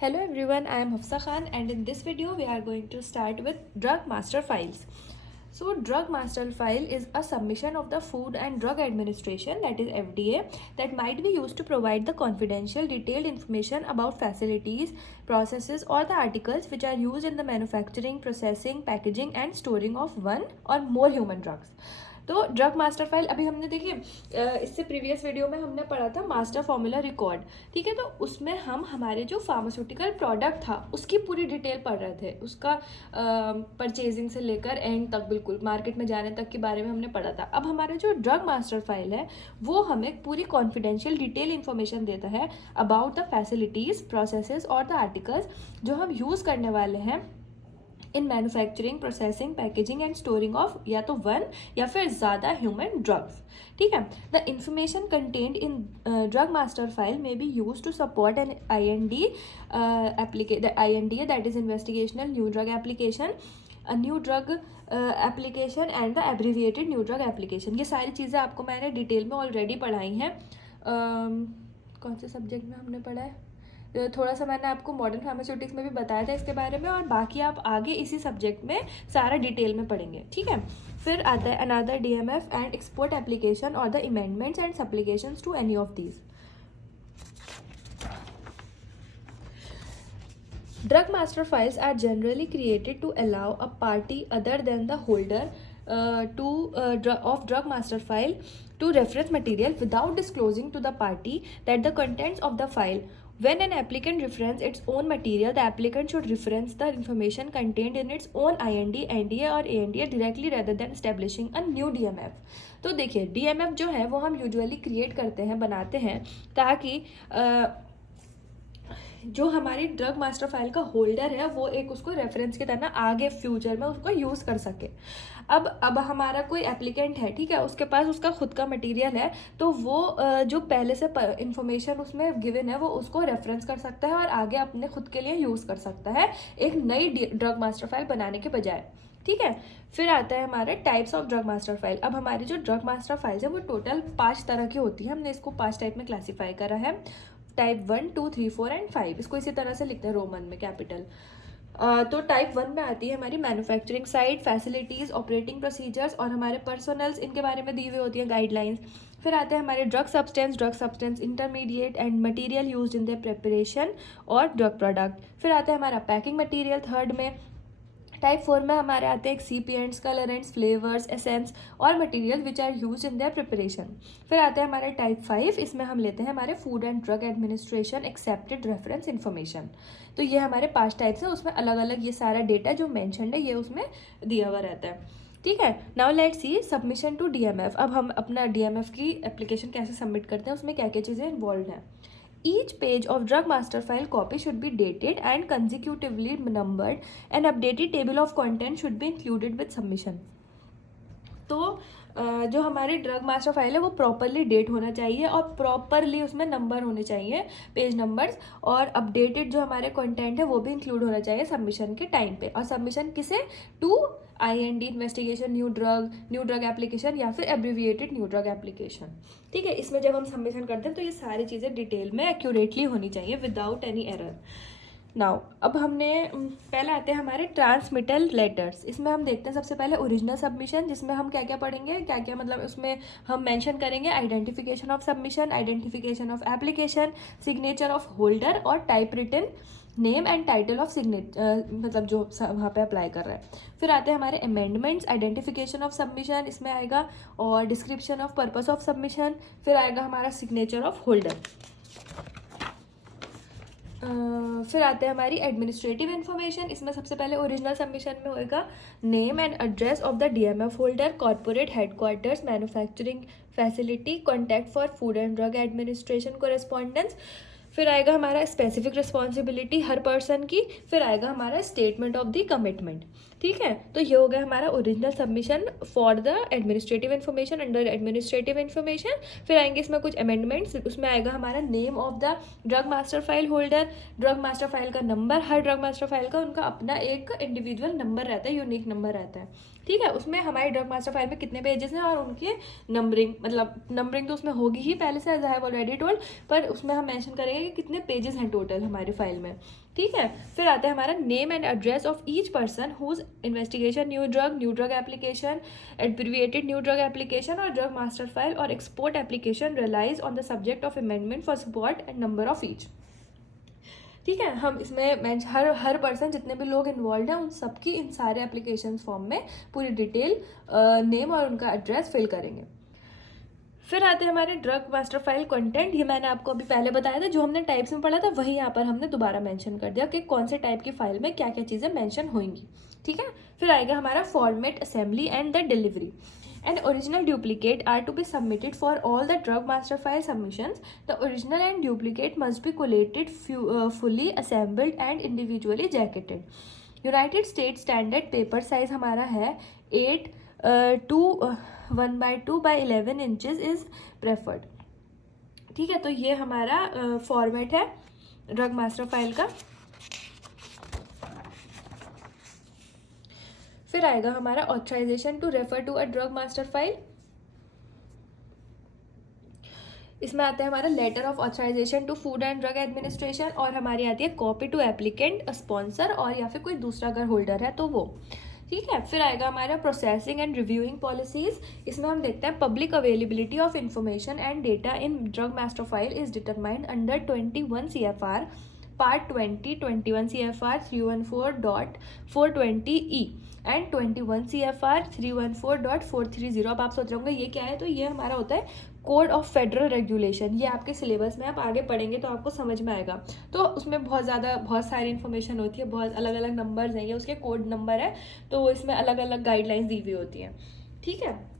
Hello everyone, I am Hafsa Khan and in this video we are going to start with Drug Master Files. So Drug Master File is a submission of the Food and Drug Administration, that is FDA, that might be used to provide the confidential detailed information about facilities, processes or the articles which are used in the manufacturing, processing, packaging and storing of one or more human drugs. तो drug master file अभी हमने देखिए इससे previous video में हमने पढ़ा था master formula record, ठीक है। तो उसमें हम हमारे जो फार्मास्यूटिकल प्रोडक्ट था उसकी पूरी डिटेल पढ़ रहे थे, उसका परचेजिंग से लेकर एंड तक बिल्कुल मार्केट में जाने तक के बारे में हमने पढ़ा था। अब हमारा जो ड्रग मास्टर फाइल है वो हमें पूरी कॉन्फिडेंशियल डिटेल इन्फॉर्मेशन देता है अबाउट द फैसिलिटीज़, प्रोसेसेस और द आर्टिकल्स जो हम यूज़ करने वाले हैं in manufacturing, processing, packaging and storing of या तो वन या फिर ज़्यादा ह्यूमन ड्रग्स, ठीक है। The information content in drug master file में be use to support an IND IND that is investigational new drug application, new drug application and the abbreviated new drug application. ये सारी चीज़ें आपको मैंने detail में already पढ़ाई हैं। कौन से सब्जेक्ट में हमने पढ़ा है, थोड़ा सा मैंने आपको मॉडर्न फार्मास्यूटिक्स में भी बताया था इसके बारे में, और बाकी आप आगे इसी सब्जेक्ट में सारा डिटेल में पढ़ेंगे, ठीक है। फिर आता है another DMF and export application और the amendments and supplications to any of these. Drug master files are generally created to allow a party other than the holder of drug master file to reference material without disclosing to the party that the contents of the file. When an applicant references its own material, the applicant should reference the information contained in its own IND, NDA or ANDA directly rather than establishing a new DMF. तो देखिए DMF जो है वो हम usually create करते हैं, बनाते हैं ताकि जो हमारी ड्रग मास्टर फाइल का होल्डर है वो एक उसको रेफरेंस की तरह आगे फ्यूचर में उसको यूज़ कर सके। अब हमारा कोई एप्लीकेंट है, ठीक है, उसके पास उसका खुद का मटेरियल है, तो वो जो पहले से इंफॉर्मेशन उसमें गिवन है वो उसको रेफरेंस कर सकता है और आगे अपने खुद के लिए यूज़ कर सकता है एक नई ड्रग मास्टर फाइल बनाने के बजाय, ठीक है। फिर आता है हमारे types of drug master file. अब हमारी जो ड्रग मास्टर फाइल्स है वो टोटल 5 तरह की होती है, हमने इसको 5 टाइप में क्लासीफाई करा है, टाइप 1, 2, 3, 4 एंड 5। इसको इसी तरह से लिखते हैं रोमन में कैपिटल। तो टाइप 1 में आती है हमारी manufacturing site, facilities, operating procedures और हमारे पर्सनल्स, इनके बारे में दी हुई होती हैं गाइडलाइंस। फिर आते हैं हमारे drug substance intermediate and material used in the preparation और ड्रग प्रोडक्ट। फिर आता है हमारा पैकिंग मटेरियल थर्ड में। टाइप 4 में हमारे आते हैं एक्सीपिएंट्स, कलरेंट्स, फ्लेवर्स, एसेंस और material which are use in their preparation. फिर आते हैं हमारे टाइप 5, इसमें हम लेते हैं हमारे food and drug administration accepted reference information. तो ये हमारे 5 टाइप्स हैं, उसमें अलग अलग ये सारा डेटा जो मैंशनड है ये उसमें दिया हुआ रहता है, ठीक है। Now let's see submission to DMF। अब हम अपना DMF की एप्लीकेशन कैसे सबमिट करते हैं, उसमें क्या क्या चीज़ें इन्वॉल्व हैं। Each page of drug master file copy should be dated and consecutively numbered. An updated table of contents should be included with submission. तो जो हमारी ड्रग मास्टर फाइल है वो प्रॉपरली डेट होना चाहिए और प्रॉपरली उसमें नंबर होने चाहिए, पेज नंबर्स, और अपडेटेड जो हमारे कंटेंट है वो भी इंक्लूड होना चाहिए सबमिशन के टाइम पे। और सबमिशन किसे, to IND investigation new drug application या फिर एब्रीविएटेड न्यू ड्रग एप्लीकेशन, ठीक है। इसमें जब हम सबमिशन करते हैं तो ये सारी चीज़ें डिटेल में एक्यूरेटली होनी चाहिए विदाउट एनी एरर। नाउ अब हमने पहले आते हैं हमारे ट्रांसमिटल लेटर्स। इसमें हम देखते हैं सबसे पहले ओरिजिनल सबमिशन, जिसमें हम क्या क्या पढ़ेंगे, क्या क्या मतलब उसमें हम मेंशन करेंगे identification of submission, identification of application, signature of holder और typewritten name and title of signature, मतलब जो वहाँ पे अप्लाई कर रहे हैं। फिर आते हैं हमारे अमेंडमेंट्स, आइडेंटिफिकेशन ऑफ सबमिशन इसमें आएगा, और description of purpose of submission. फिर आएगा हमारा सिग्नेचर ऑफ होल्डर। फिर आते हैं हमारी एडमिनिस्ट्रेटिव इन्फॉर्मेशन। इसमें सबसे पहले ओरिजिनल सबमिशन में होएगा name and address of the DMF holder, corporate headquarters, manufacturing facility, contact for food and drug administration correspondence. फिर आएगा हमारा स्पेसिफिक रिस्पॉन्सिबिलिटी हर पर्सन की। फिर आएगा हमारा स्टेटमेंट ऑफ द कमिटमेंट, ठीक है। तो ये हो गया हमारा original submission for the administrative information under administrative information. फिर आएंगे इसमें कुछ अमेंडमेंट्स, उसमें आएगा हमारा name of the drug master file holder, drug master file का नंबर, हर ड्रग मास्टर फाइल का उनका अपना एक इंडिविजुअल नंबर रहता है, यूनिक नंबर रहता है, ठीक है। उसमें हमारी ड्रग मास्टर फाइल में कितने पेजेस हैं और उनके नंबरिंग, मतलब नंबरिंग तो उसमें होगी ही पहले से, as I have already told, पर उसमें हम मेंशन करेंगे कि कितने पेजेस हैं टोटल हमारी फाइल में, ठीक है। फिर आता है हमारा name and address of each person whose investigation new drug application, abbreviated new drug application और ड्रग मास्टर फाइल और export application relies on the subject of amendment for support and number of each. ठीक है, हम इसमें हर person जितने भी लोग involve हैं उन सबकी इन सारे एप्लीकेशन फॉर्म में पूरी डिटेल, नेम और उनका एड्रेस फिल करेंगे। फिर आते हैं हमारे ड्रग मास्टर फाइल कंटेंट। ये मैंने आपको अभी पहले बताया था, जो हमने टाइप्स में पढ़ा था वही यहाँ पर हमने दोबारा मेंशन कर दिया कि कौन से टाइप की फाइल में क्या क्या चीज़ें मेंशन होंगी। ठीक है। फिर आएगा हमारा format, assembly and the delivery. An original duplicate are to be submitted for all the drug master file submissions. The original and duplicate must be collated, fully assembled and individually jacketed. United States standard paper size हमारा है 8 to 1/2/11 inches is preferred। ठीक है, तो ये हमारा format है drug master file का। फिर आएगा हमारा authorisation to refer to a drug master file. इसमें आता है हमारा letter of authorisation to food and drug administration, और हमारी आती है कॉपी टू एप्लीकेंट, स्पॉन्सर और या फिर कोई दूसरा अगर होल्डर है तो वो। ठीक है। फिर आएगा हमारा प्रोसेसिंग एंड रिव्यूइंग पॉलिसीज। इसमें हम देखते हैं public availability of information and data in drug master file is determined under 21 CFR Part 20, 21 CFR 314.420E and 21 CFR 314.430। अब आप सोच रहे होंगे ये क्या है, तो ये हमारा होता है कोड ऑफ फेडरल रेगुलेशन। ये आपके सिलेबस में आप आगे पढ़ेंगे तो आपको समझ में आएगा। तो उसमें बहुत सारी इन्फॉर्मेशन होती है, बहुत अलग अलग नंबर्स हैं, ये उसके कोड नंबर है, तो इसमें अलग अलग गाइडलाइंस दी हुई होती हैं। ठीक है।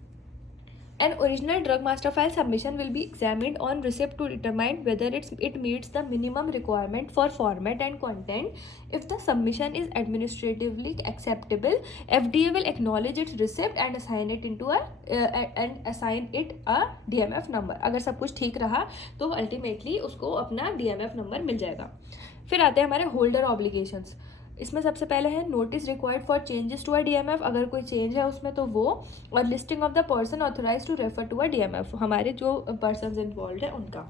An original drug master file submission will be examined on receipt to determine whether it meets the minimum requirement for format and content. If the submission is administratively acceptable, FDA will acknowledge its receipt and assign it a DMF number. अगर सब कुछ ठीक रहा तो ultimately उसको अपना DMF number मिल जाएगा। फिर आते हैं हमारे होल्डर ऑब्लिगेशंस। इसमें सबसे पहले है notice required for changes to a DMF, अगर कोई चेंज है उसमें तो वो, और listing of the person authorise to refer to a DMF, हमारे जो पर्सन इन्वॉल्व है उनका।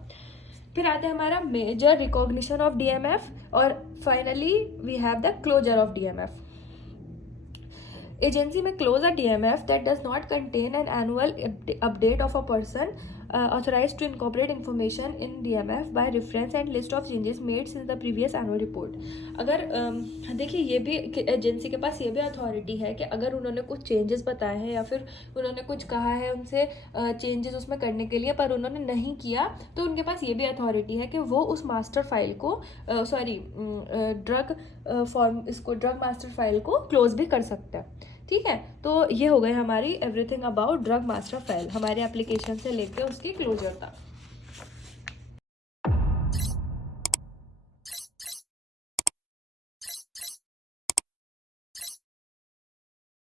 फिर आते हैं हमारा मेजर रिकॉग्निशन ऑफ DMF, और finally we have the closure of DMF। Agency may close a DMF that does not contain an annual update of a person authorized to incorporate information in DMF by reference and list of changes made since the previous annual report। अगर देखिए ये भी agency के पास ये भी authority है कि अगर उन्होंने कुछ चेंजेस बताए हैं या फिर उन्होंने कुछ कहा है उनसे चेंजेस उसमें करने के लिए पर उन्होंने नहीं किया, तो उनके पास ये भी अथॉरिटी है कि वो उस मास्टर फाइल को ड्रग मास्टर फाइल को क्लोज भी कर सकता है। ठीक है, तो ये हो गए हमारी everything about drug master file, हमारे एप्लीकेशन से लेके उसकी क्लोजर तक।